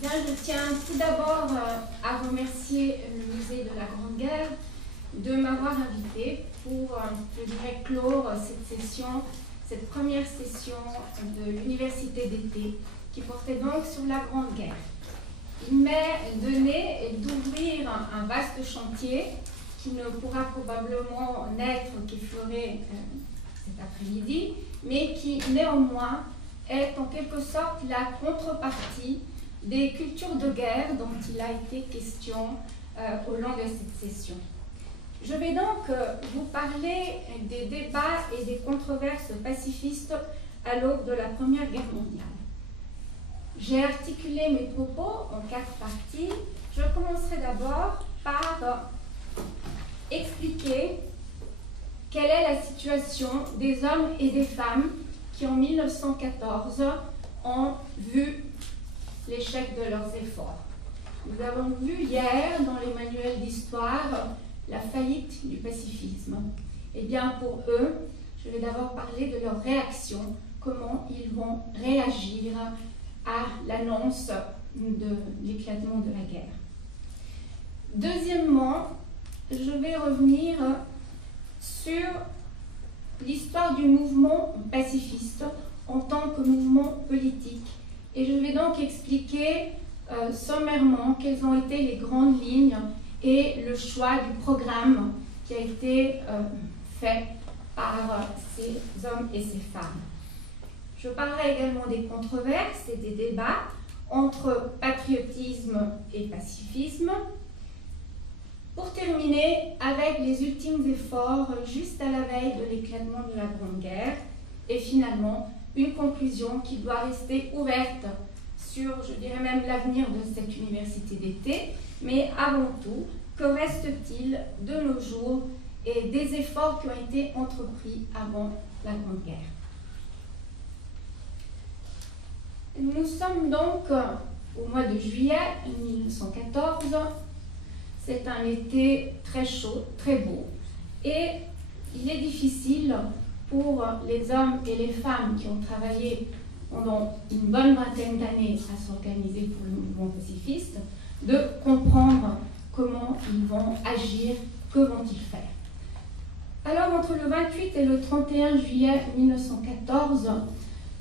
Bien, je tiens tout d'abord à remercier le musée de la Grande Guerre de m'avoir invité pour, je dirais, clore cette session, cette première session de l'université d'été qui portait donc sur la Grande Guerre. Il m'est donné d'ouvrir un vaste chantier qui ne pourra probablement naître qu'effleuré cet après-midi, mais qui néanmoins est en quelque sorte la contrepartie des cultures de guerre dont il a été question au long de cette session. Je vais donc vous parler des débats et des controverses pacifistes à l'aube de la Première Guerre mondiale. J'ai articulé mes propos en 4 parties. Je commencerai d'abord par expliquer quelle est la situation des hommes et des femmes qui, en 1914, ont vu l'échec de leurs efforts. Nous avons vu hier dans les manuels d'histoire la faillite du pacifisme. Eh bien, pour eux, je vais d'abord parler de leur réaction, comment ils vont réagir à l'annonce de l'éclatement de la guerre. Deuxièmement, je vais revenir sur l'histoire du mouvement pacifiste en tant que mouvement politique. Et je vais donc expliquer sommairement quelles ont été les grandes lignes et le choix du programme qui a été fait par ces hommes et ces femmes. Je parlerai également des controverses et des débats entre patriotisme et pacifisme, pour terminer avec les ultimes efforts juste à la veille de l'éclatement de la Grande Guerre et finalement une conclusion qui doit rester ouverte sur, je dirais même, l'avenir de cette université d'été, mais avant tout, que reste-t-il de nos jours et des efforts qui ont été entrepris avant la Grande Guerre. Nous sommes donc au mois de juillet 1914. C'est un été très chaud, très beau, et il est difficile pour les hommes et les femmes qui ont travaillé pendant une bonne vingtaine d'années à s'organiser pour le mouvement pacifiste de comprendre comment ils vont agir, que vont-ils faire. Alors, entre le 28 et le 31 juillet 1914,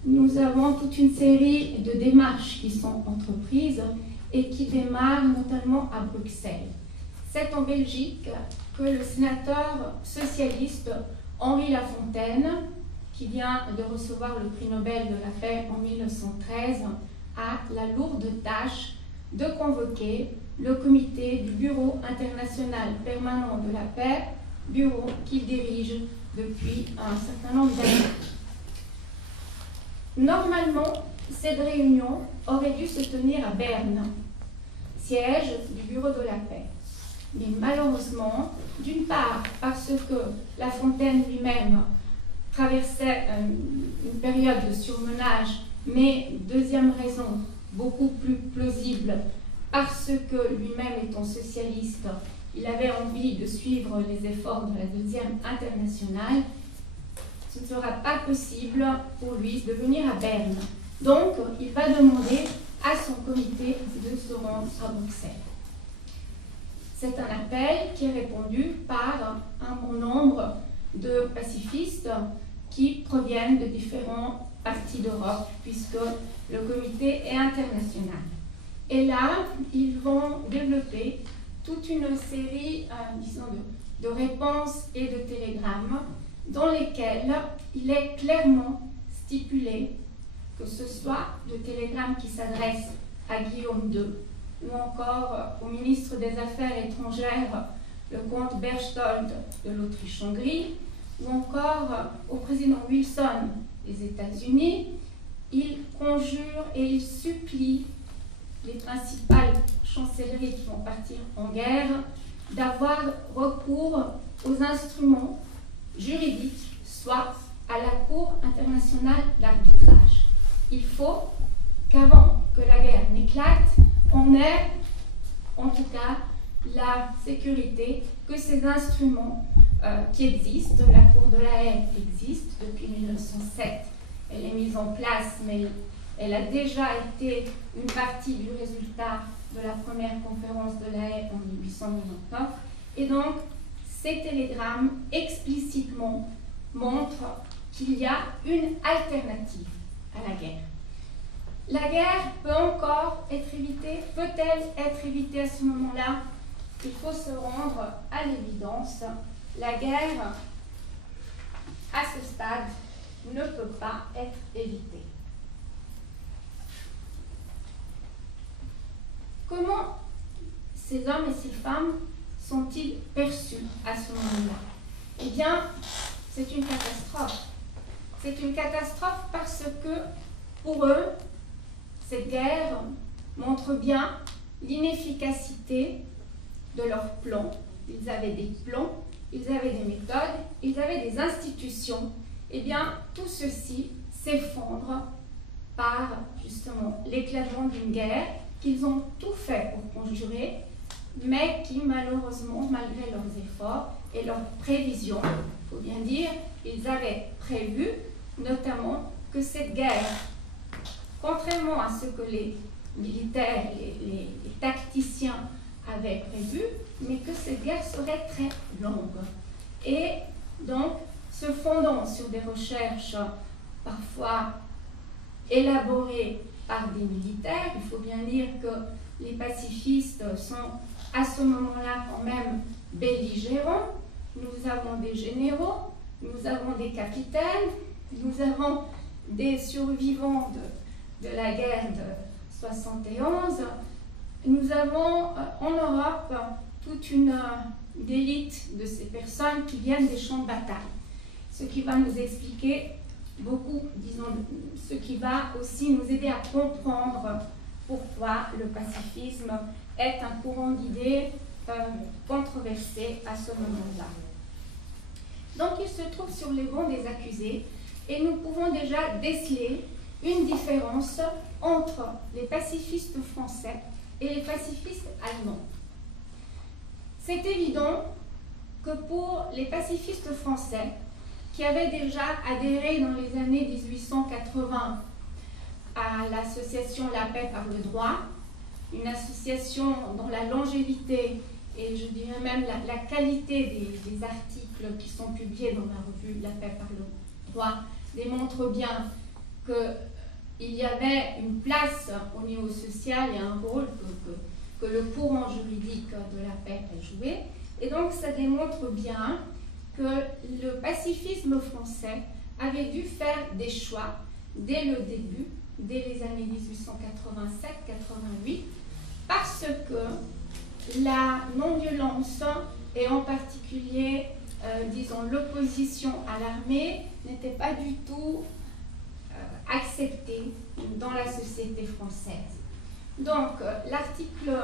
nous avons toute une série de démarches qui sont entreprises et qui démarrent notamment à Bruxelles. C'est en Belgique que le sénateur socialiste Henri Lafontaine, qui vient de recevoir le prix Nobel de la paix en 1913, a la lourde tâche de convoquer le comité du Bureau international permanent de la paix, bureau qu'il dirige depuis un certain nombre d'années. Normalement, cette réunion aurait dû se tenir à Berne, siège du Bureau de la paix. Mais malheureusement, d'une part parce que Lafontaine lui-même traversait une période de surmenage, mais deuxième raison, beaucoup plus plausible, parce que lui-même étant socialiste, il avait envie de suivre les efforts de la Deuxième Internationale. Ce ne sera pas possible pour lui de venir à Berne. Donc, il va demander à son comité de se rendre à Bruxelles. C'est un appel qui est répondu par un bon nombre de pacifistes qui proviennent de différents parties d'Europe, puisque le comité est international. Et là, ils vont développer toute une série, disons, de réponses et de télégrammes dans lesquels il est clairement stipulé, que ce soit de télégrammes qui s'adressent à Guillaume II, ou encore au ministre des Affaires étrangères, le comte Berchtold de l'Autriche-Hongrie, ou encore au président Wilson des États-Unis. Il conjure et il supplie les principales chancelleries qui vont partir en guerre d'avoir recours aux instruments juridiques, soit à la Cour internationale d'arbitrage. Il faut qu'avant que la guerre n'éclate, on ait en tout cas la sécurité que ces instruments qui existent, la Cour de la Haye existe depuis 1907, elle est mise en place, mais Elle a déjà été une partie du résultat de la première conférence de La Haye en 1899. Et donc, ces télégrammes explicitement montrent qu'il y a une alternative à la guerre. La guerre peut encore être évitée, peut-elle être évitée à ce moment-là? Il faut se rendre à l'évidence. La guerre, à ce stade, ne peut pas être évitée. Comment ces hommes et ces femmes sont-ils perçus à ce moment-là? Eh bien, c'est une catastrophe. C'est une catastrophe parce que, pour eux, cette guerre montre bien l'inefficacité de leurs plans. Ils avaient des plans, ils avaient des méthodes, ils avaient des institutions. Eh bien, tout ceci s'effondre par, justement, l'éclatement d'une guerre qu'ils ont tout fait pour conjurer, mais qui, malheureusement, malgré leurs efforts et leurs prévisions, il faut bien dire, ils avaient prévu, notamment, que cette guerre, contrairement à ce que les militaires, les tacticiens avaient prévu, mais que cette guerre serait très longue. Et donc, se fondant sur des recherches parfois élaborées par des militaires, il faut bien dire que les pacifistes sont à ce moment-là quand même belligérants. Nous avons des généraux, nous avons des capitaines, nous avons des survivants de la guerre de 71. Nous avons en Europe toute une élite de ces personnes qui viennent des champs de bataille. Ce qui va nous expliquer beaucoup, disons, ce qui va aussi nous aider à comprendre pourquoi le pacifisme est un courant d'idées controversé à ce moment-là. Donc il se trouve sur les bancs des accusés et nous pouvons déjà déceler une différence entre les pacifistes français et les pacifistes allemands. C'est évident que pour les pacifistes français, qui avaient déjà adhéré dans les années 1880 à l'association La Paix par le droit, une association dont la longévité et je dirais même la qualité des articles qui sont publiés dans la revue La Paix par le droit démontre bien qu'il y avait une place au niveau social et un rôle que le courant juridique de la paix a joué. Et donc ça démontre bien que le pacifisme français avait dû faire des choix dès le début, dès les années 1887-88, parce que la non-violence, et en particulier, disons, l'opposition à l'armée, n'était pas du tout acceptée dans la société française. Donc, l'article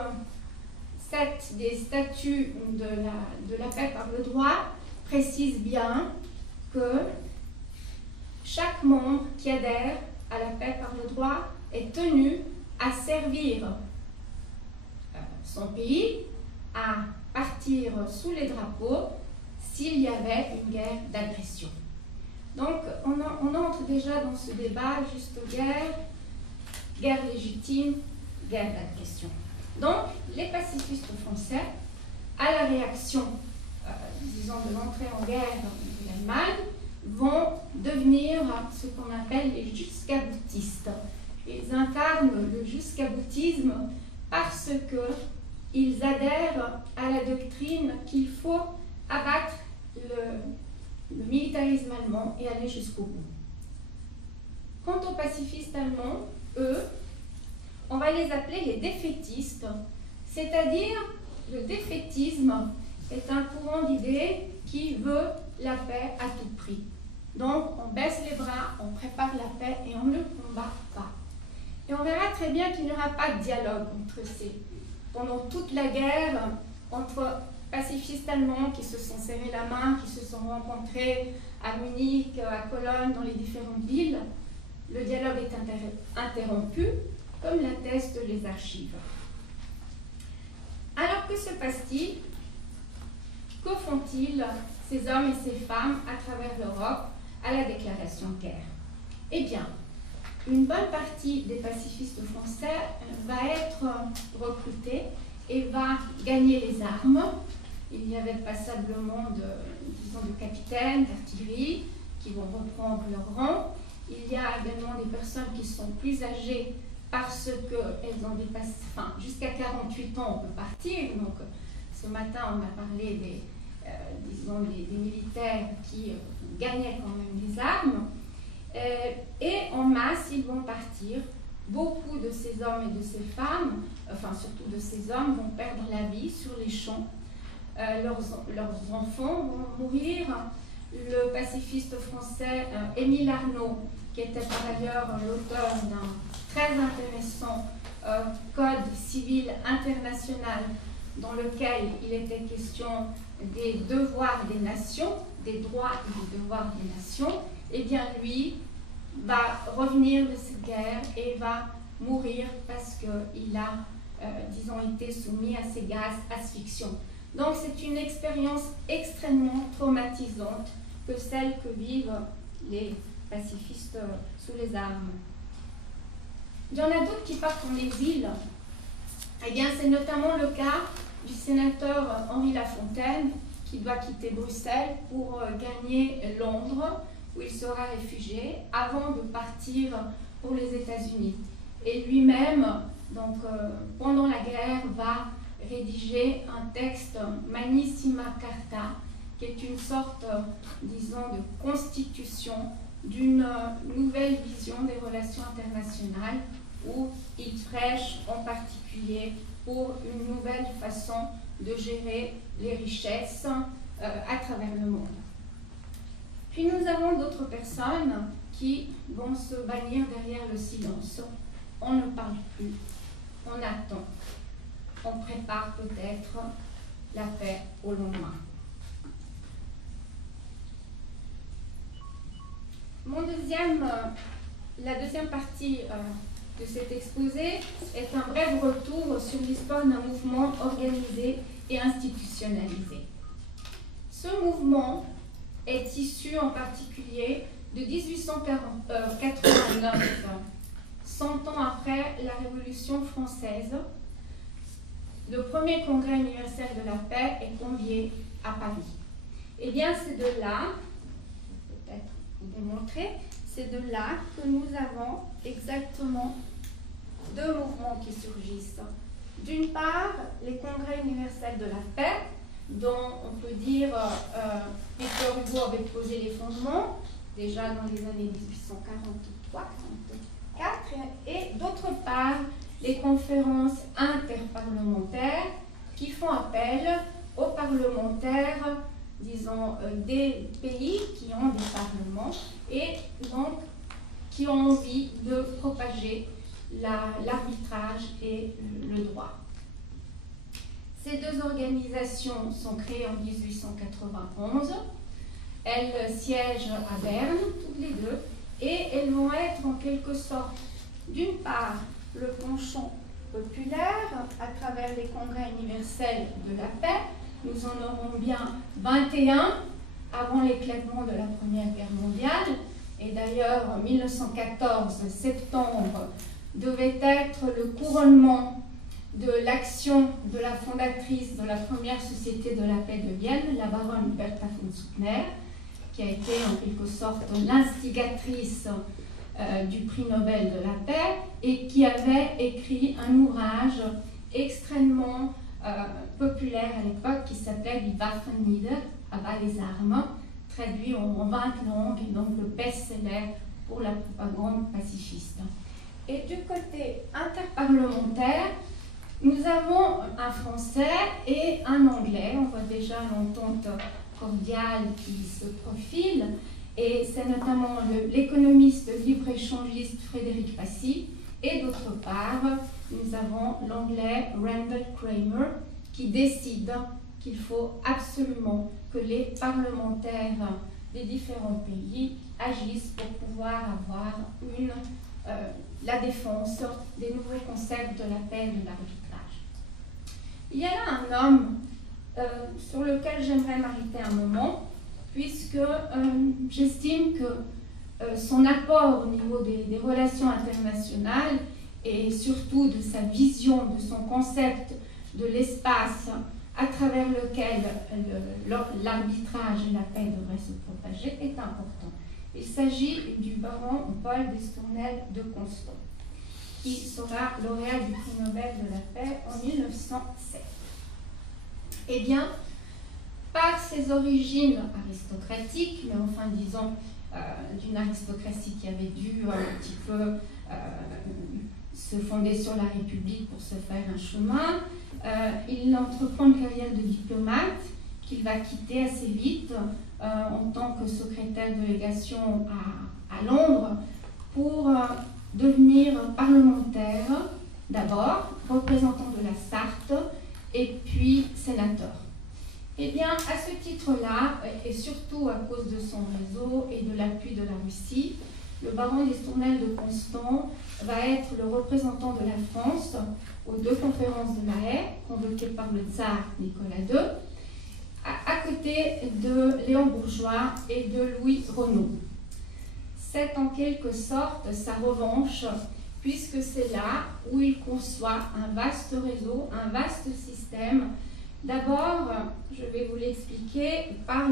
7 des statuts de la paix par le droit précise bien que chaque membre qui adhère à la paix par le droit est tenu à servir son pays, à partir sous les drapeaux s'il y avait une guerre d'agression. Donc on entre déjà dans ce débat juste guerre légitime, guerre d'agression. Donc les pacifistes français, à la réaction disons de l'entrée en guerre de l'Allemagne, vont devenir ce qu'on appelle les jusqu'à-boutistes. Ils incarnent le jusqu'à-boutisme parce qu'ils adhèrent à la doctrine qu'il faut abattre le militarisme allemand et aller jusqu'au bout. Quant aux pacifistes allemands, eux, on va les appeler les défaitistes, c'est-à-dire le défaitisme est un courant d'idées qui veut la paix à tout prix. Donc on baisse les bras, on prépare la paix et on ne combat pas. Et on verra très bien qu'il n'y aura pas de dialogue entre pendant toute la guerre, entre pacifistes allemands qui se sont serrés la main, qui se sont rencontrés à Munich, à Cologne, dans les différentes villes. Le dialogue est interrompu, comme l'attestent les archives. Alors que se passe-t-il? Que font-ils, ces hommes et ces femmes, à travers l'Europe, à la déclaration de guerre? Eh bien, une bonne partie des pacifistes français va être recrutée et va gagner les armes. Il y avait passablement de capitaines d'artillerie qui vont reprendre leur rang. Il y a également des personnes qui sont plus âgées parce qu'elles ont dépassé, enfin, jusqu'à 48 ans, on peut partir. Donc, ce matin, on a parlé des militaires qui gagnaient quand même des armes. Et en masse, ils vont partir. Beaucoup de ces hommes et de ces femmes, enfin surtout de ces hommes, vont perdre la vie sur les champs. Leurs enfants vont mourir. Le pacifiste français Émile Arnaud, qui était par ailleurs l'auteur d'un très intéressant code civil international dans lequel il était question des devoirs des nations, des droits et des devoirs des nations, eh bien lui va revenir de cette guerre et va mourir parce qu'il a, disons, été soumis à ces gaz asphyxiants. Donc c'est une expérience extrêmement traumatisante que celle que vivent les pacifistes sous les armes. Il y en a d'autres qui partent en exil. Eh bien, c'est notamment le cas du sénateur Henri Lafontaine qui doit quitter Bruxelles pour gagner Londres, où il sera réfugié, avant de partir pour les États-Unis. Et lui-même, donc, pendant la guerre, va rédiger un texte Manissima Carta, qui est une sorte, disons, de constitution d'une nouvelle vision des relations internationales, où il prêche en particulier pour une nouvelle façon de gérer les richesses à travers le monde. Puis nous avons d'autres personnes qui vont se bannir derrière le silence. On ne parle plus, on attend, on prépare peut-être la paix au lendemain. La deuxième partie de cet exposé est un bref retour sur l'histoire d'un mouvement organisé et institutionnalisé. Ce mouvement est issu en particulier de 1889, 100 ans après la Révolution française. Le premier congrès universel de la paix est convié à Paris. Eh bien, c'est de là, peut-être vous démontrer, c'est de là que nous avons exactement deux mouvements qui surgissent. D'une part, les congrès universels de la paix, dont on peut dire Victor Hugo avait posé les fondements, déjà dans les années 1843-44, et d'autre part, les conférences interparlementaires qui font appel aux parlementaires, disons, des pays qui ont des parlements et donc qui ont envie de propager l'arbitrage et le droit. Ces deux organisations sont créées en 1891. Elles siègent à Berne, toutes les deux, et elles vont être en quelque sorte, d'une part, le penchant populaire à travers les congrès universels de la paix. Nous en aurons bien 21 avant l'éclatement de la Première Guerre mondiale. Et d'ailleurs, 1914, septembre, devait être le couronnement de l'action de la fondatrice de la première Société de la paix de Vienne, la baronne Bertha von Suttner, qui a été en quelque sorte l'instigatrice du prix Nobel de la paix et qui avait écrit un ouvrage extrêmement populaire à l'époque qui s'appelait Die Waffen nieder, à bas les armes, traduit en 20 langues et donc le best-seller pour la propagande pacifiste. Et du côté interparlementaire, nous avons un français et un anglais. On voit déjà l'entente cordiale qui se profile. Et c'est notamment l'économiste libre-échangiste Frédéric Passy. Et d'autre part, nous avons l'anglais Randall Kramer qui décide qu'il faut absolument que les parlementaires des différents pays agissent pour pouvoir avoir la défense des nouveaux concepts de la paix et de l'arbitrage. Il y a là un homme sur lequel j'aimerais m'arrêter un moment, puisque j'estime que son apport au niveau des relations internationales et surtout de sa vision, de son concept de l'espace à travers lequel l'arbitrage et la paix devraient se propager est important. Il s'agit du baron Paul d'Estournel de Constant, qui sera lauréat du prix Nobel de la paix en 1907. Eh bien, par ses origines aristocratiques, mais enfin disons d'une aristocratie qui avait dû un petit peu se fonder sur la République pour se faire un chemin, il entreprend une carrière de diplomate qu'il va quitter assez vite en tant que secrétaire de délégation à Londres pour devenir parlementaire d'abord, représentant de la Sarthe et puis sénateur. Eh bien, à ce titre-là, et surtout à cause de son réseau et de l'appui de la Russie, le baron d'Estournel de Constant va être le représentant de la France aux 2 conférences de La Haye, convoquées par le tsar Nicolas II, à côté de Léon Bourgeois et de Louis Renaud. C'est en quelque sorte sa revanche, puisque c'est là où il conçoit un vaste réseau, un vaste système. D'abord, je vais vous l'expliquer par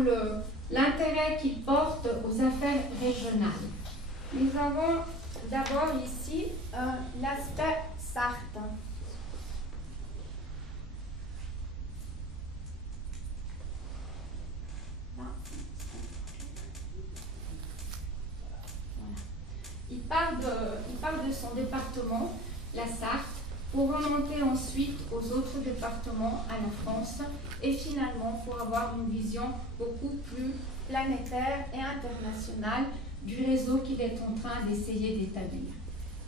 l'intérêt qu'il porte aux affaires régionales. Nous avons d'abord ici l'aspect Sarthe. Il part de son département, la Sarthe, pour remonter ensuite aux autres départements à la France et finalement pour avoir une vision beaucoup plus planétaire et internationale du réseau qu'il est en train d'essayer d'établir.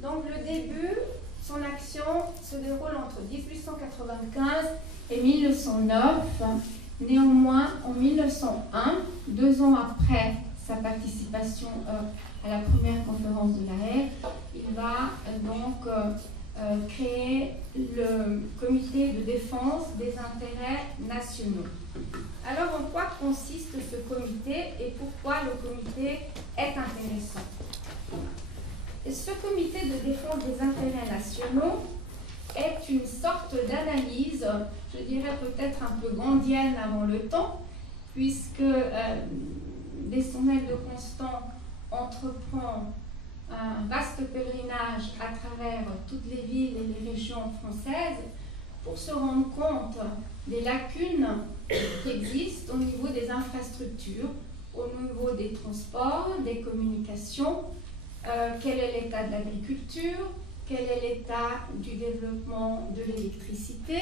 Donc le début, son action se déroule entre 1895 et 1909. Néanmoins, en 1901, 2 ans après sa participation à la première conférence de La Haye, il va donc créer le comité de défense des intérêts nationaux. Alors, en quoi consiste ce comité et pourquoi le comité est intéressant? Ce comité de défense des intérêts nationaux est une sorte d'analyse, je dirais peut-être un peu gandhienne avant le temps, puisque D'Estournel de Constant entreprend un vaste pèlerinage à travers toutes les villes et les régions françaises pour se rendre compte des lacunes qui existent au niveau des infrastructures, au niveau des transports, des communications, quel est l'état de l'agriculture, quel est l'état du développement de l'électricité.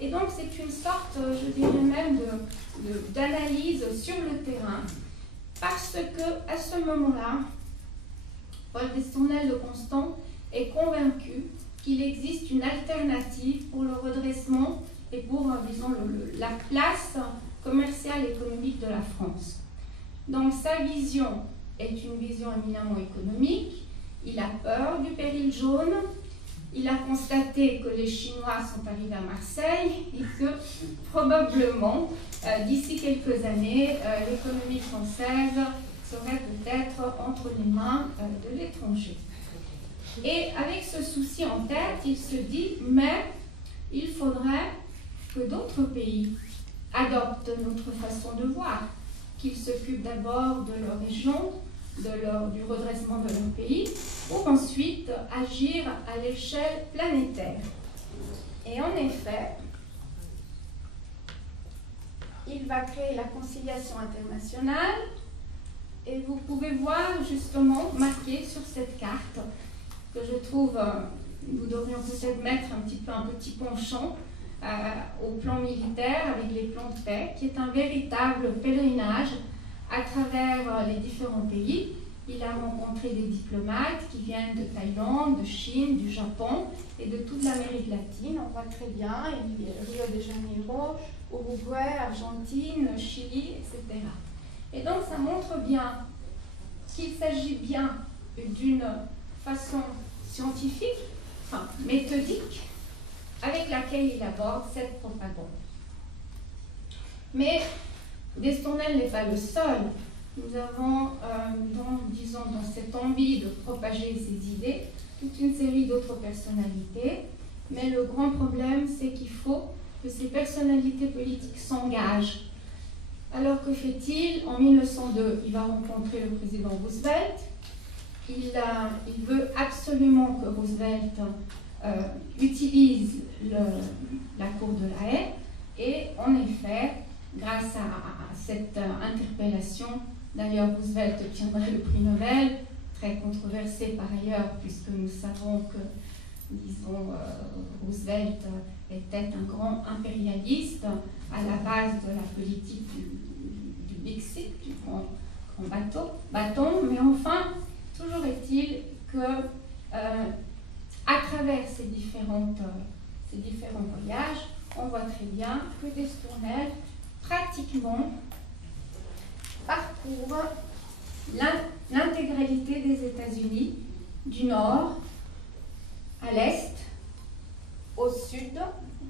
Et donc c'est une sorte, je dirais même, d'analyse sur le terrain, parce que à ce moment-là, Paul d'Estournel de Constant est convaincu qu'il existe une alternative pour le redressement et pour, disons, la place commerciale et économique de la France. Donc sa vision est une vision éminemment économique. Il a peur du péril jaune. Il a constaté que les Chinois sont arrivés à Marseille et que probablement, d'ici quelques années, l'économie française serait peut-être entre les mains de l'étranger. Et avec ce souci en tête, il se dit, mais il faudrait que d'autres pays adoptent notre façon de voir, qu'ils s'occupent d'abord de leur région, du redressement de leur pays, pour ensuite agir à l'échelle planétaire. Et en effet, il va créer la conciliation internationale, et vous pouvez voir justement marqué sur cette carte, que je trouve, nous devrions peut-être mettre un petit penchant au plan militaire avec les plans de paix, qui est un véritable pèlerinage à travers les différents pays. Il a rencontré des diplomates qui viennent de Thaïlande, de Chine, du Japon et de toute l'Amérique latine. On voit très bien, il y a Rio de Janeiro, Uruguay, Argentine, Chili, etc. Et donc ça montre bien qu'il s'agit bien d'une façon scientifique, enfin méthodique, avec laquelle il aborde cette propagande. Mais D'Estournel n'est pas le seul. nous avons, dans cette envie de propager ces idées, toute une série d'autres personnalités. Mais le grand problème, c'est qu'il faut que ces personnalités politiques s'engagent. Alors que fait-il? En 1902, il va rencontrer le président Roosevelt. Il veut absolument que Roosevelt utilise la Cour de la Haye. Et en effet, grâce à cette interpellation, d'ailleurs Roosevelt obtiendrait le prix Nobel, très controversé par ailleurs, puisque nous savons que, disons, Roosevelt était un grand impérialiste à la base de la politique du Brexit, du grand bâton, mais enfin, toujours est-il que à travers ces différents voyages, on voit très bien que Destournel pratiquement parcourt l'intégralité des États-Unis, du nord à l'est, au sud,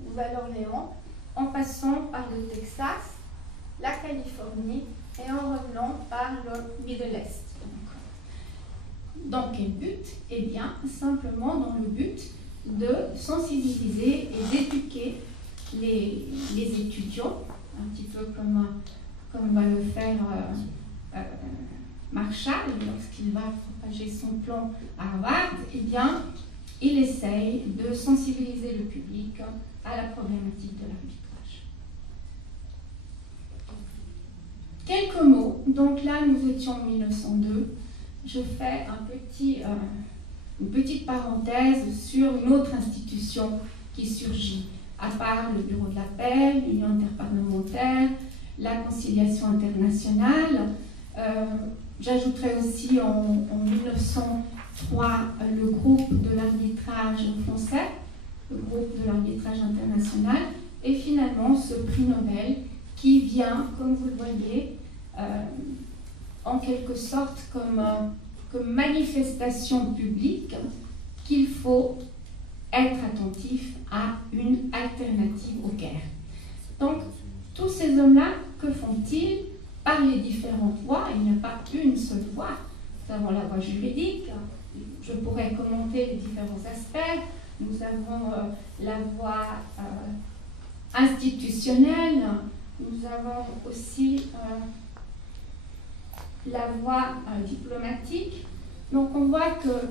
Nouvelle-Orléans, en passant par le Texas, la Californie et en revenant par le Middle East. Dans quel but? Eh bien, simplement dans le but de sensibiliser et d'éduquer les étudiants, un petit peu comme va le faire Marshall lorsqu'il va propager son plan à Harvard. Eh bien, il essaye de sensibiliser le public à la problématique de l'arbitrage. Quelques mots. Donc là, nous étions en 1902. Je fais une petite parenthèse sur une autre institution qui surgit, à part le Bureau de la paix, l'Union interparlementaire, la conciliation internationale. J'ajouterai aussi en 1903 le groupe de l'arbitrage français, le groupe de l'arbitrage international, et finalement ce prix Nobel qui vient, comme vous le voyez, en quelque sorte comme manifestation publique qu'il faut être attentif à une alternative aux guerres. Donc, tous ces hommes-là, que font-ils? Par les différentes voies, il n'y a pas une seule voie. Nous avons la voie juridique, je pourrais commenter les différents aspects. Nous avons la voie institutionnelle, nous avons aussi la voie diplomatique. Donc on voit que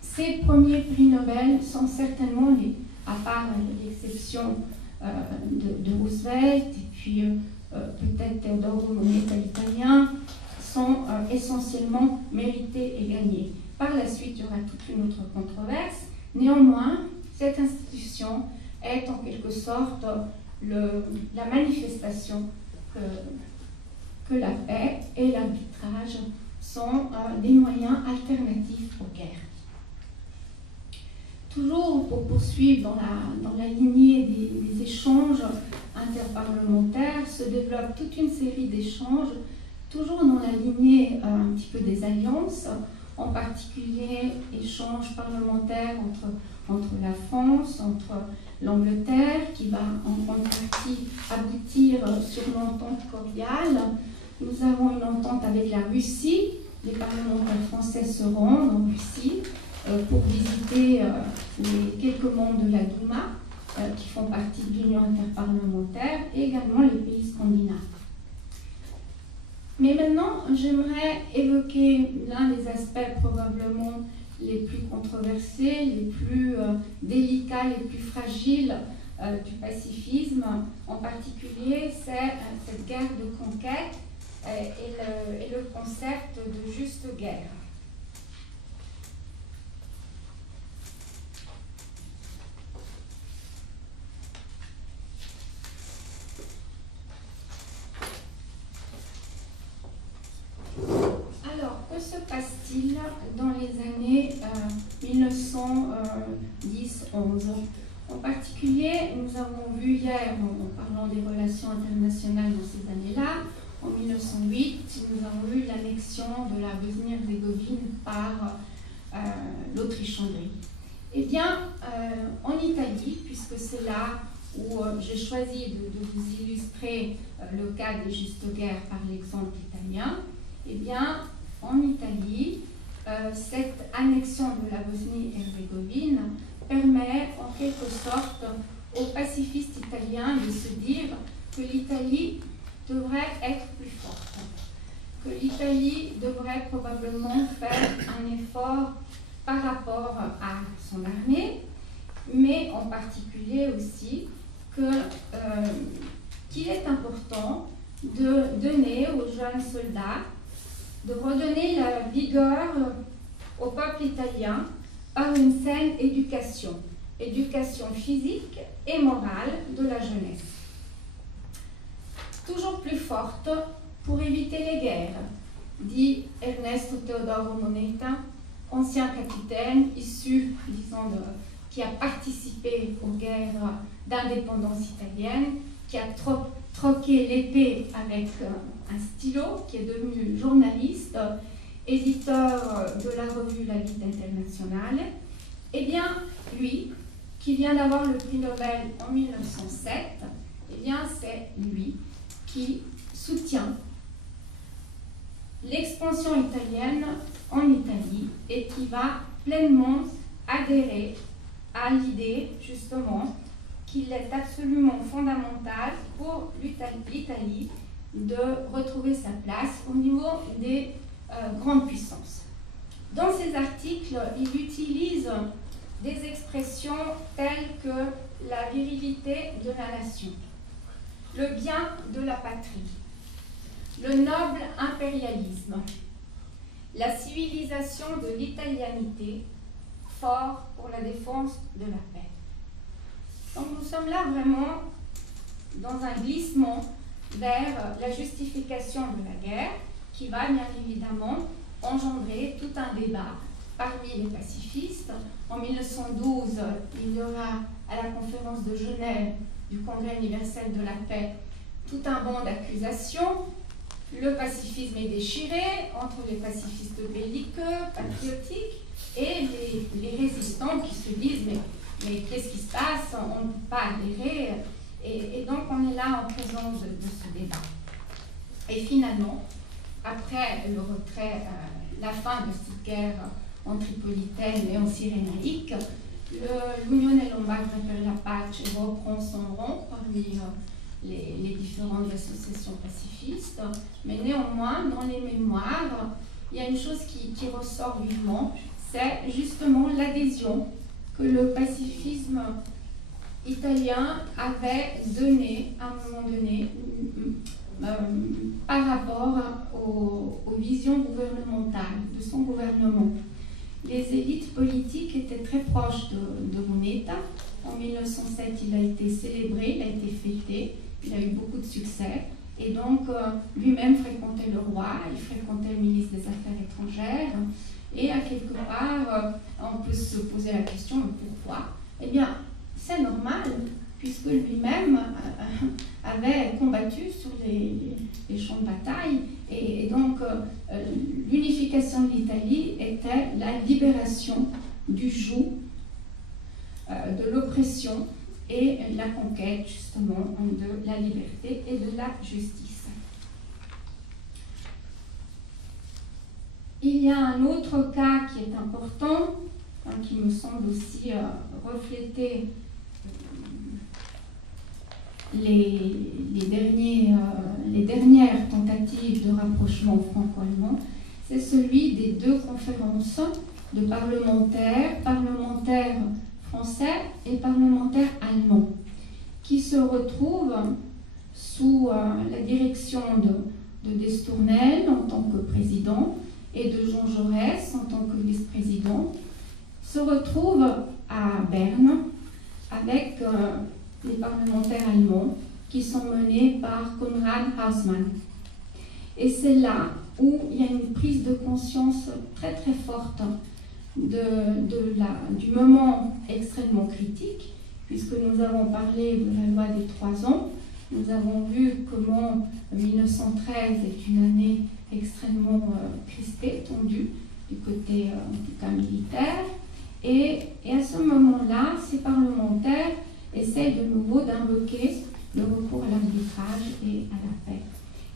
ces premiers prix Nobel sont certainement, à part l'exception de Roosevelt et puis peut-être Teodoro Moneta italien, sont essentiellement mérités et gagnés. Par la suite, il y aura toute une autre controverse. Néanmoins, cette institution est en quelque sorte la manifestation que la paix et l'arbitrage sont des moyens alternatifs aux guerres. Toujours pour poursuivre dans la lignée des échanges interparlementaires, se développe toute une série d'échanges, toujours dans la lignée un petit peu des alliances, en particulier échanges parlementaires entre la France, entre l'Angleterre, qui va en grande partie aboutir sur une entente cordiale. Nous avons une entente avec la Russie. Les parlementaires français se rendent en Russie pour visiter les quelques membres de la Douma qui font partie de l'Union interparlementaire et également les pays scandinaves. Mais maintenant, j'aimerais évoquer l'un des aspects probablement les plus controversés, les plus délicats, les plus fragiles du pacifisme. En particulier, c'est cette guerre de conquête et le concept de juste guerre. Alors, que se passe-t-il dans les années 1910-11? En particulier, nous avons vu hier, en parlant des relations internationales dans ces années-là, en 1908, nous avons eu l'annexion de la Bosnie-Herzégovine par l'Autriche-Hongrie. Eh bien, en Italie, puisque c'est là où j'ai choisi de vous illustrer le cas des justes guerres par l'exemple italien. Eh bien, en Italie, cette annexion de la Bosnie-Herzégovine permet en quelque sorte aux pacifistes italiens de se dire que l'Italie devrait être plus forte, que l'Italie devrait probablement faire un effort par rapport à son armée, mais en particulier aussi qu'il est important de donner aux jeunes soldats, de redonner la vigueur au peuple italien par une saine éducation physique et morale de la jeunesse. Toujours plus forte pour éviter les guerres, dit Ernesto Teodoro Moneta, ancien capitaine issu, disons, qui a participé aux guerres d'indépendance italienne, qui a troqué l'épée avec un stylo, qui est devenu journaliste, éditeur de la revue La Vita Internazionale. Eh bien, lui, qui vient d'avoir le prix Nobel en 1907, eh bien, c'est lui qui soutient l'expansion italienne en Italie et qui va pleinement adhérer à l'idée, justement, qu'il est absolument fondamental pour l'Italie de retrouver sa place au niveau des grandes puissances. Dans ses articles, il utilise des expressions telles que la virilité de la nation, le bien de la patrie, le noble impérialisme, la civilisation de l'italianité, fort pour la défense de la paix. Donc nous sommes là vraiment dans un glissement vers la justification de la guerre qui va bien évidemment engendrer tout un débat parmi les pacifistes. En 1912, il y aura à la conférence de Genève du Congrès universel de la paix tout un banc d'accusations. Le pacifisme est déchiré entre les pacifistes belliqueux, patriotiques, et les résistants qui se disent mais qu'est-ce qui se passe, on ne peut pas adhérer, et donc on est là en présence de ce débat. Et finalement, après le retrait, la fin de cette guerre en tripolitaine et en cyrénaïque, l'Unione Lombarda per la Pace reprend son rang parmi les différentes associations pacifistes, mais néanmoins, dans les mémoires, il y a une chose qui ressort vivement, c'est justement l'adhésion que le pacifisme italien avait donnée à un moment donné par rapport aux visions gouvernementales de son gouvernement. Les élites politiques étaient très proches de Moneta. En 1907, il a été célébré, il a été fêté, il a eu beaucoup de succès. Et donc, lui-même fréquentait le roi, il fréquentait le ministre des Affaires étrangères. Et à quelque part, on peut se poser la question, mais pourquoi? Eh bien, c'est normal, puisque lui-même avait combattu sur les champs de bataille. Et donc, l'unification de l'Italie était la libération du joug, de l'oppression et la conquête, justement, de la liberté et de la justice. Il y a un autre cas qui est important, qui me semble aussi refléter les dernières tentatives de rapprochement franco-allemand, c'est celui des deux conférences de parlementaires français et parlementaires allemands, qui se retrouvent sous la direction de Destournel en tant que président et de Jean Jaurès en tant que vice-président, se retrouvent à Berne avec les parlementaires allemands qui sont menés par Konrad Hausmann. Et c'est là où il y a une prise de conscience très très forte du moment extrêmement critique, puisque nous avons parlé de la loi des 3 ans, nous avons vu comment 1913 est une année extrêmement crispée, tendue, du côté en tout cas militaire, et à ce moment-là, ces parlementaires et essaye de nouveau d'invoquer le recours à l'arbitrage et à la paix.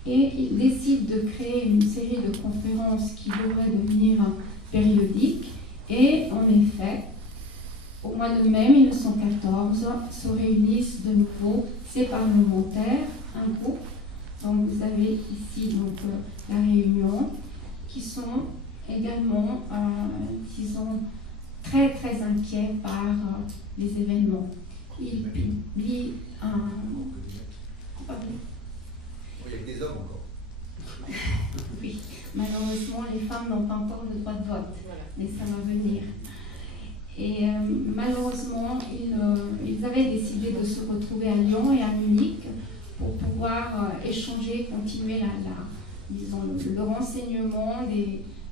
Et il décide de créer une série de conférences qui devraient devenir périodiques. Et en effet, au mois de mai 1914, se réunissent de nouveau ces parlementaires, un groupe. Donc vous avez ici donc, la réunion, qui sont également, disons, très très inquiets par les événements. Ils publient un... Il y a que des hommes encore. Oui, malheureusement, les femmes n'ont pas encore le droit de vote, mais ça va venir. Et malheureusement, ils avaient décidé de se retrouver à Lyon et à Munich pour pouvoir échanger, continuer disons, le renseignement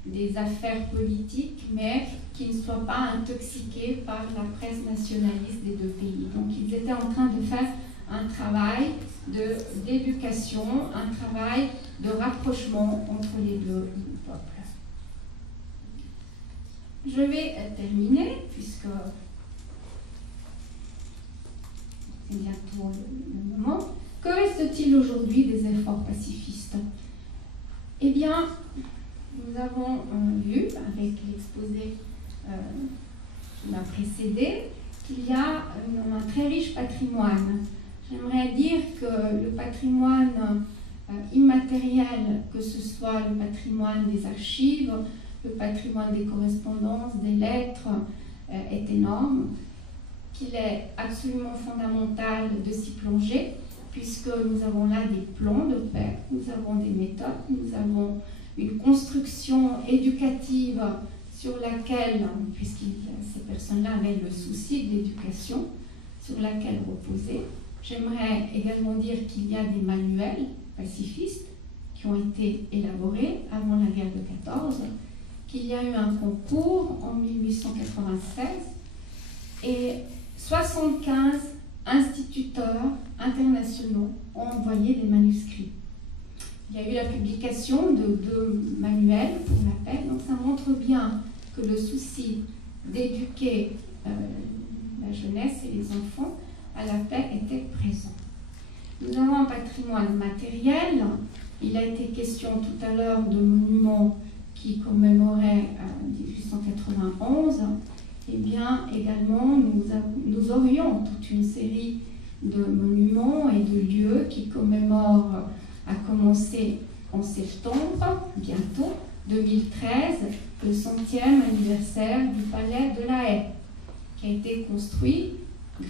des affaires politiques, mais qui ne soient pas intoxiqués par la presse nationaliste des deux pays. Donc ils étaient en train de faire un travail d'éducation, un travail de rapprochement entre les deux peuples. Je vais terminer, puisque c'est bientôt le moment. Que reste-t-il aujourd'hui des efforts pacifistes? Eh bien, nous avons vu, avec l'exposé qui m'a précédé, qu'il y a un très riche patrimoine. J'aimerais dire que le patrimoine immatériel, que ce soit le patrimoine des archives, le patrimoine des correspondances, des lettres, est énorme, qu'il est absolument fondamental de s'y plonger, puisque nous avons là des plans de paix, nous avons des méthodes, nous avons une construction éducative sur laquelle, puisque ces personnes-là avaient le souci de l'éducation, sur laquelle reposer. J'aimerais également dire qu'il y a des manuels pacifistes qui ont été élaborés avant la guerre de 14, qu'il y a eu un concours en 1896 et 75 instituteurs internationaux ont envoyé des manuscrits. Il y a eu la publication de 2 manuels pour la paix, donc ça montre bien que le souci d'éduquer la jeunesse et les enfants à la paix était présent. Nous avons un patrimoine matériel. Il a été question tout à l'heure de monuments qui commémoraient 1891. Eh bien, également, nous aurions toute une série de monuments et de lieux qui commémorent, à commencer en septembre, bientôt, 2013, le 100e anniversaire du Palais de la Haye, qui a été construit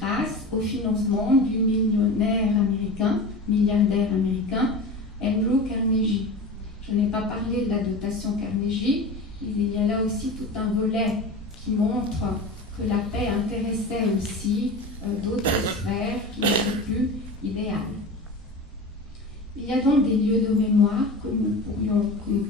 grâce au financement du milliardaire américain Andrew Carnegie. Je n'ai pas parlé de la dotation Carnegie, mais il y a là aussi tout un volet qui montre que la paix intéressait aussi d'autres sphères qui n'étaient plus idéales. Il y a donc des lieux de mémoire que nous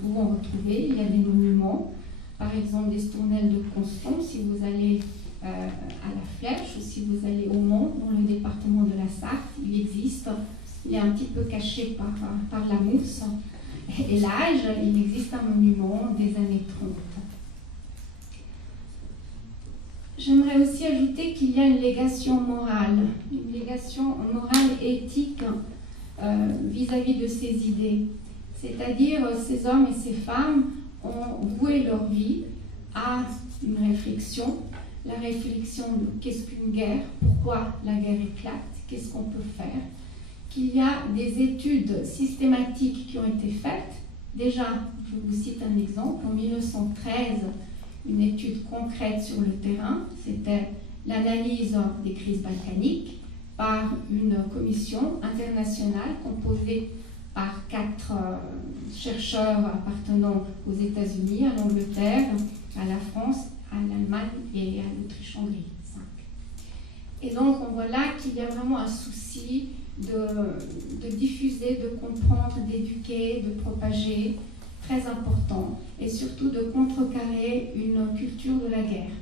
pouvons retrouver. Il y a des monuments, par exemple des Stournelles de Constant, si vous allez à la Flèche, ou si vous allez au Mans, dans le département de la Sarthe, il existe. Il est un petit peu caché par la mousse et l'âge. Il existe un monument des années 30. J'aimerais aussi ajouter qu'il y a une légation morale et éthique vis-à-vis de ces idées. C'est-à-dire, ces hommes et ces femmes ont voué leur vie à une réflexion, la réflexion de qu'est-ce qu'une guerre, pourquoi la guerre éclate, qu'est-ce qu'on peut faire, qu'il y a des études systématiques qui ont été faites. Déjà, je vous cite un exemple, en 1913, une étude concrète sur le terrain, c'était l'analyse des crises balkaniques par une commission internationale composée par 4 chercheurs appartenant aux États-Unis, à l'Angleterre, à la France, à l'Allemagne et à l'Autriche-Hongrie. 5. Et donc on voit là qu'il y a vraiment un souci de diffuser, de comprendre, d'éduquer, de propager, très important, et surtout de contrecarrer une culture de la guerre.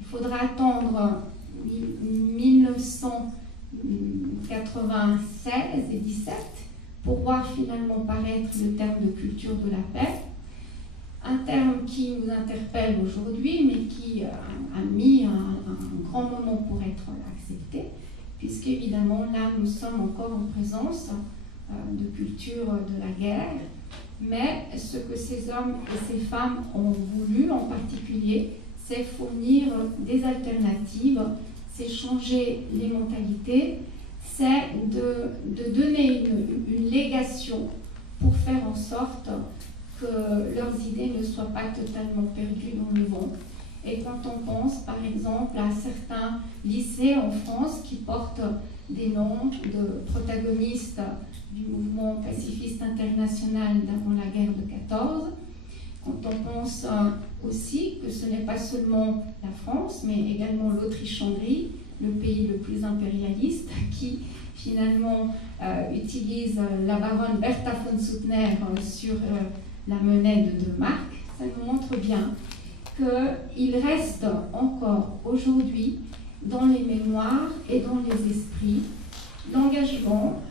Il faudra attendre 1996 et 17 pour voir finalement paraître le terme de culture de la paix, un terme qui nous interpelle aujourd'hui, mais qui a mis un grand moment pour être accepté, puisqu'évidemment là nous sommes encore en présence de culture de la guerre, mais ce que ces hommes et ces femmes ont voulu en particulier, c'est fournir des alternatives, c'est changer les mentalités, c'est de donner une légation pour faire en sorte que leurs idées ne soient pas totalement perdues dans le vent. Et quand on pense par exemple à certains lycées en France qui portent des noms de protagonistes du mouvement pacifiste international d'avant la guerre de 14, quand on pense aussi que ce n'est pas seulement la France, mais également l'Autriche-Hongrie, le pays le plus impérialiste, qui finalement utilise la baronne Bertha von Suttner sur la monnaie de 2 marks, ça nous montre bien qu'il reste encore aujourd'hui dans les mémoires et dans les esprits l'engagement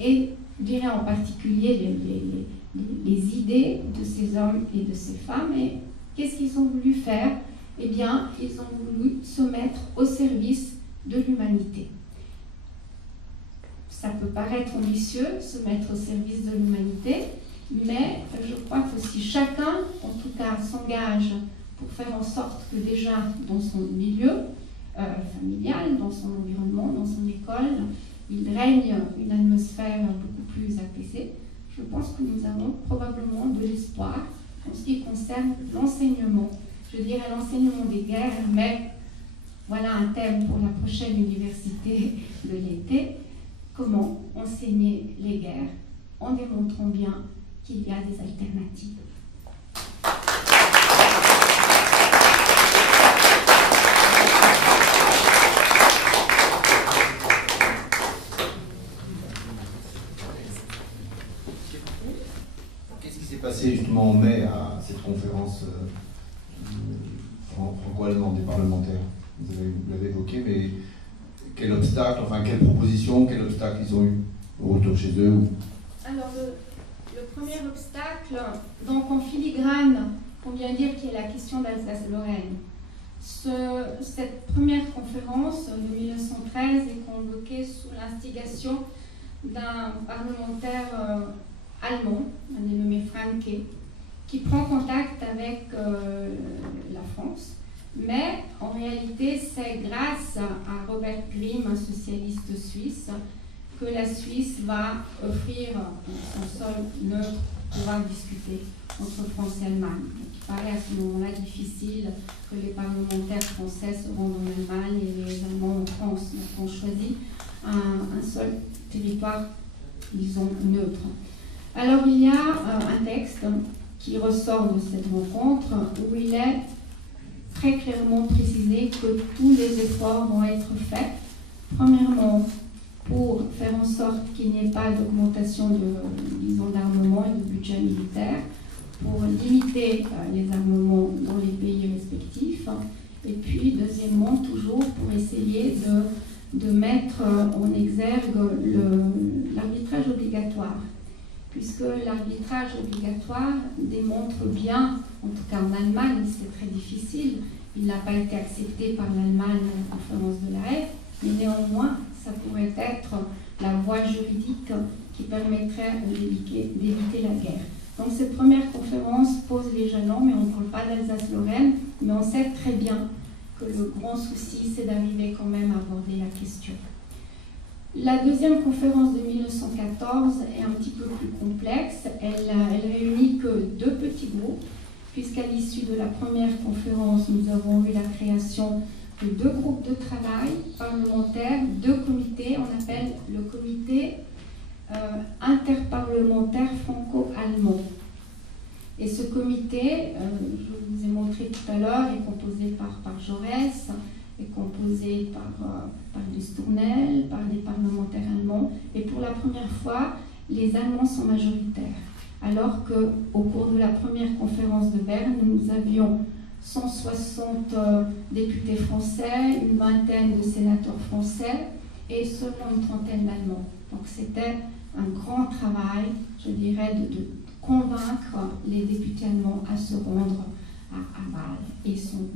et je dirais en particulier les idées de ces hommes et de ces femmes. Et qu'est-ce qu'ils ont voulu faire? Eh bien, ils ont voulu se mettre au service de l'humanité. Ça peut paraître ambitieux, se mettre au service de l'humanité, mais je crois que si chacun, en tout cas, s'engage pour faire en sorte que déjà dans son milieu familial, dans son environnement, dans son école, il règne une atmosphère beaucoup plus apaisée, je pense que nous avons probablement de l'espoir en ce qui concerne l'enseignement. Je dirais l'enseignement des guerres, mais voilà un thème pour la prochaine université de l'été. Comment enseigner les guerres en démontrant bien qu'il y a des alternatives. Qu'est-ce qui s'est passé justement en mai à cette conférence franco-allemande des parlementaires? Vous l'avez évoqué, mais quel obstacle, enfin quelle proposition, quel obstacle ils ont eu au retour chez eux? Alors le premier obstacle, donc en filigrane, on vient dire qu'il y a la question d'Alsace-Lorraine. Cette première conférence de 1913 est convoquée sous l'instigation d'un parlementaire allemand, un dénommé Franke, qui prend contact avec la France. Mais en réalité, c'est grâce à Robert Grimm, un socialiste suisse, que la Suisse va offrir son sol neutre pour pouvoir discuter entre France et Allemagne. Donc, il paraît à ce moment-là difficile que les parlementaires français se rendent en Allemagne et les Allemands en France. Donc on choisit un seul territoire, disons, neutre. Alors il y a un texte qui ressort de cette rencontre où il est très clairement précisé que tous les efforts vont être faits, premièrement pour faire en sorte qu'il n'y ait pas d'augmentation d'armement et de budget militaire, pour limiter les armements dans les pays respectifs, et puis deuxièmement toujours pour essayer de mettre en exergue l'arbitrage obligatoire, puisque l'arbitrage obligatoire démontre bien, en tout cas en Allemagne c'est très difficile, il n'a pas été accepté par l'Allemagne à la conférence de La Haye, mais néanmoins ça pourrait être la voie juridique qui permettrait d'éviter la guerre. Donc cette première conférence pose les jalons, mais on ne parle pas d'Alsace-Lorraine, mais on sait très bien que le grand souci c'est d'arriver quand même à aborder la question. La deuxième conférence de 1914 est un petit peu plus complexe. Elle réunit que 2 petits groupes, puisqu'à l'issue de la première conférence, nous avons eu la création de 2 groupes de travail parlementaires, 2 comités. On appelle le comité interparlementaire franco-allemand. Et ce comité, je vous ai montré tout à l'heure, est composé par Jaurès, est composé par Lstournel, par des parlementaires allemands, et pour la première fois, les Allemands sont majoritaires. Alors qu'au cours de la première conférence de Berne, nous avions 160 députés français, une vingtaine de sénateurs français et seulement une trentaine d'Allemands. Donc c'était un grand travail, je dirais, de convaincre les députés allemands à se rendre à Bâle. Et donc,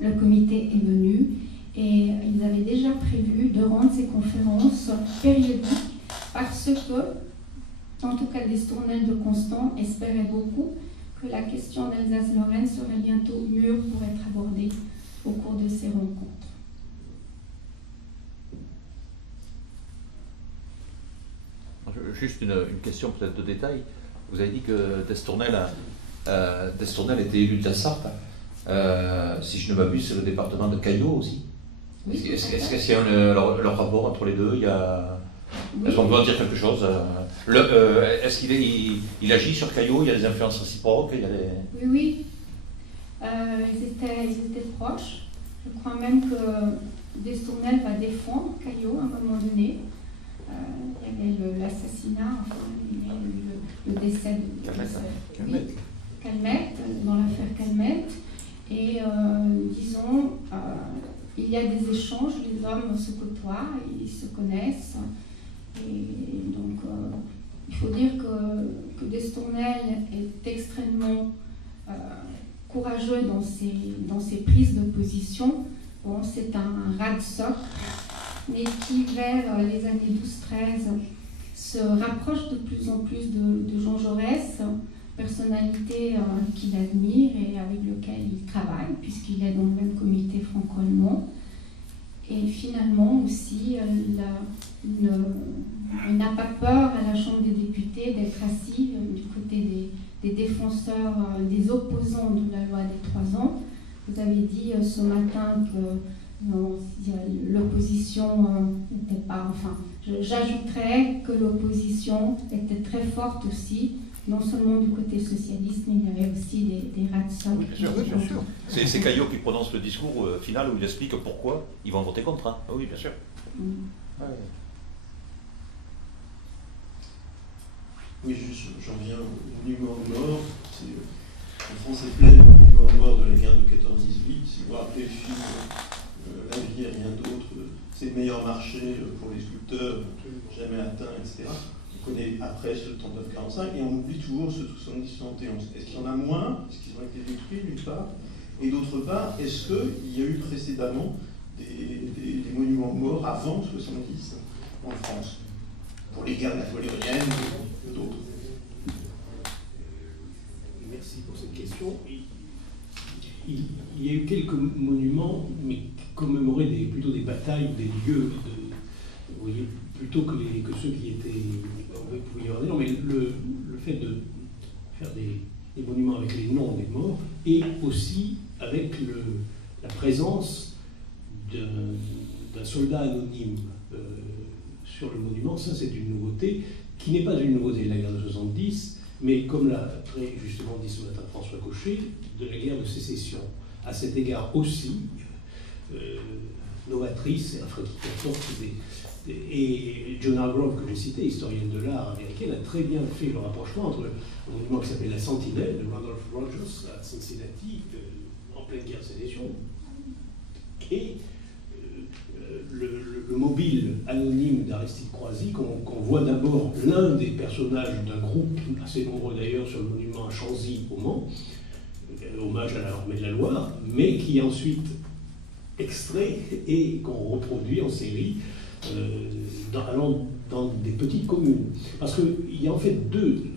le comité est venu Et ils avaient déjà prévu de rendre ces conférences périodiques parce que, en tout cas, Destournel de Constant espérait beaucoup que la question d'Alsace-Lorraine serait bientôt mûre pour être abordée au cours de ces rencontres. Juste une question peut-être de détail. Vous avez dit que Destournel était élu de la Sarthe. Si je ne m'abuse, c'est le département de Caillaux aussi. Oui, Est-ce qu'il y a leur rapport entre les deux? Oui. Est-ce qu'on peut en dire quelque chose? Est-ce qu'il agit sur Caillaux? Il y a des influences réciproques? Oui, oui. Ils étaient proches. Je crois même que Destournel va défendre Caillaux à un moment donné. Il y avait l'assassinat, enfin, le décès de Calmette, dans l'affaire Calmette. Et disons, il y a des échanges, les hommes se côtoient, ils se connaissent. Et donc, il faut dire que Destournel est extrêmement courageux dans ses prises de position. Bon, c'est un rat de soc, mais qui, vers les années 12-13, se rapproche de plus en plus de Jean Jaurès, personnalité qu'il admire et avec lequel il travaille, puisqu'il est dans le même comité franco-allemand. Et finalement aussi, il n'a pas peur à la Chambre des députés d'être assis du côté des défenseurs, des opposants de la loi des 3 ans. Vous avez dit ce matin que l'opposition n'était pas... Enfin, j'ajouterais que l'opposition était très forte aussi, non seulement du côté socialiste, mais il y avait aussi des rats de soc. Oui, bien sûr. C'est Caillaux qui prononce le discours final où il explique pourquoi ils vont voter contre. Hein. Oui, bien sûr. Ouais. Oui, j'en viens au monument de mort. En France est pleine de monuments de mort de la guerre de 14-18. Si vous rappelez le film La vie et rien d'autre, c'est le meilleur marché pour les sculpteurs, jamais atteint, etc. On connaît après ce 39-45 et on oublie toujours ce 70-71. Est-ce qu'il y en a moins? Est-ce qu'ils ont été détruits d'une part? Et d'autre part, est-ce qu'il y a eu précédemment des monuments morts avant 70 en France? Pour les guerres napoléoniennes ou d'autres? Merci pour cette question. Il y a eu quelques monuments, mais qui commémoraient plutôt des batailles ou des lieux, vous voyez, plutôt que ceux qui étaient... Vous pouvez y revenir, mais le fait de faire des monuments avec les noms des morts et aussi avec la présence d'un soldat anonyme sur le monument, ça c'est une nouveauté qui n'est pas une nouveauté de la guerre de 70, mais comme l'a très justement dit ce matin François Cochet, de la guerre de sécession. À cet égard aussi, novatrice, enfin, qui apporte et John Hargrove, que j'ai cité, historienne de l'art américaine, a très bien fait le rapprochement entre un monument qui s'appelle la Sentinelle de Randolph Rogers à Cincinnati, en pleine guerre de sécession, et le mobile anonyme d'Aristide Croisy, qu'on voit d'abord l'un des personnages d'un groupe, assez nombreux d'ailleurs, sur le monument à Chanzy au Mans, hommage à l'armée de la Loire, mais qui est ensuite extrait et qu'on reproduit en série allant dans des petites communes. Parce qu'il y a en fait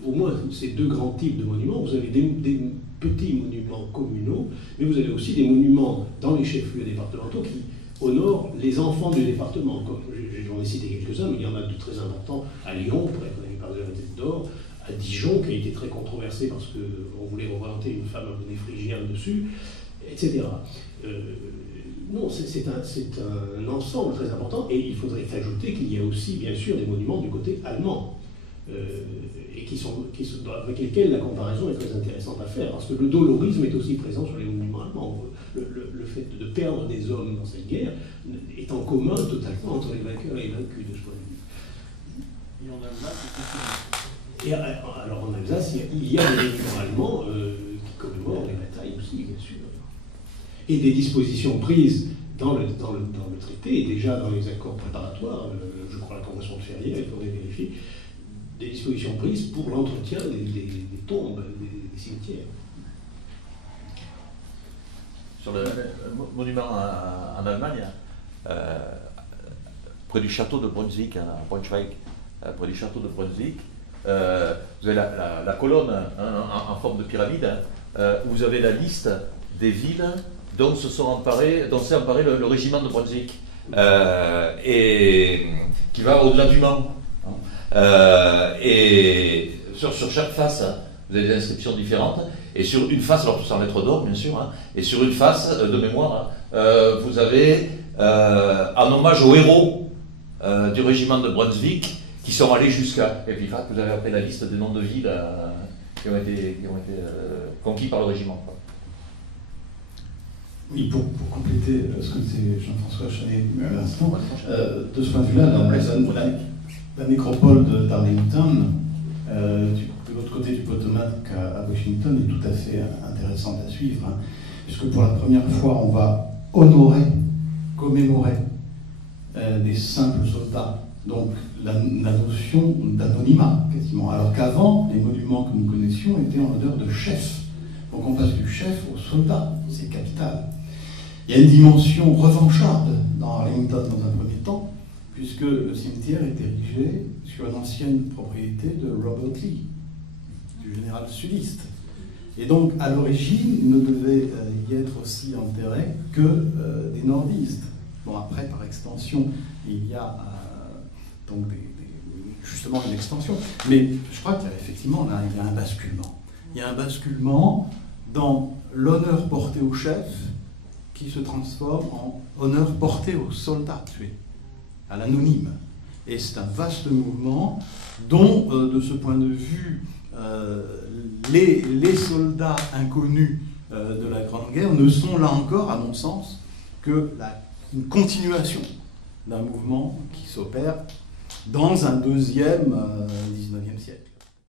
au moins ces deux grands types de monuments. Vous avez des petits monuments communaux, mais vous avez aussi des monuments dans les chefs-lieux départementaux qui honorent les enfants du département. Comme j'en ai cité quelques-uns, mais il y en a de très importants à Lyon, pour être par de la Tête d'Or, à Dijon, qui a été très controversé parce qu'on voulait représenter une femme à bonnet phrygien dessus, etc. Non, c'est un ensemble très important, et il faudrait ajouter qu'il y a aussi, bien sûr, des monuments du côté allemand, et avec lesquels la comparaison est très intéressante à faire, parce que le dolorisme est aussi présent sur les monuments allemands. Le fait de perdre des hommes dans cette guerre est en commun totalement entre les vainqueurs et les vaincus, de ce point de vue. Et en Alsace, et alors en Alsace, il y a des monuments allemands qui commémorent les batailles aussi, bien sûr. Et des dispositions prises dans le traité, et déjà dans les accords préparatoires, je crois la Convention de Ferrières, il faudrait vérifier, des dispositions prises pour l'entretien des tombes, des cimetières. Sur le monument en Allemagne, près du château de Brunswick, hein, à Braunschweig, près du château de Brunswick. Vous avez la colonne en forme de pyramide, où vous avez la liste des villes dont s'est emparé le régiment de Brunswick, et qui va au-delà du Mans. Et sur chaque face, vous avez des inscriptions différentes, et sur une face, alors tout ça en lettres d'or bien sûr, hein, et sur une face de mémoire, vous avez un hommage aux héros du régiment de Brunswick qui sont allés jusqu'à. Et puis vous avez après la liste des noms de villes qui ont été conquis par le régiment. Quoi. Oui, pour compléter ce que disait Jean-François Chanet à l'instant, de ce point de vue-là, la nécropole d'Arlington, de l'autre côté du Potomac à Washington, est tout à fait intéressante à suivre, hein, puisque pour la première fois, on va commémorer des simples soldats. Donc la notion d'anonymat, quasiment. Alors qu'avant, les monuments que nous connaissions étaient en l'honneur de chefs. Donc on passe du chef au soldat, c'est capital. Il y a une dimension revancharde dans Arlington dans un premier temps, puisque le cimetière est érigé sur une ancienne propriété de Robert Lee, du général sudiste. Et donc, à l'origine, il ne devait y être aussi enterré que des nordistes. Bon, après, par extension, il y a donc justement une extension. Mais je crois qu'il y a effectivement là, il y a un basculement. Il y a un basculement dans l'honneur porté au chef qui se transforme en honneur porté aux soldats tués, à l'anonyme. Et c'est un vaste mouvement dont, de ce point de vue, les soldats inconnus de la Grande Guerre ne sont là encore, à mon sens, que une continuation d'un mouvement qui s'opère dans un deuxième 19e siècle.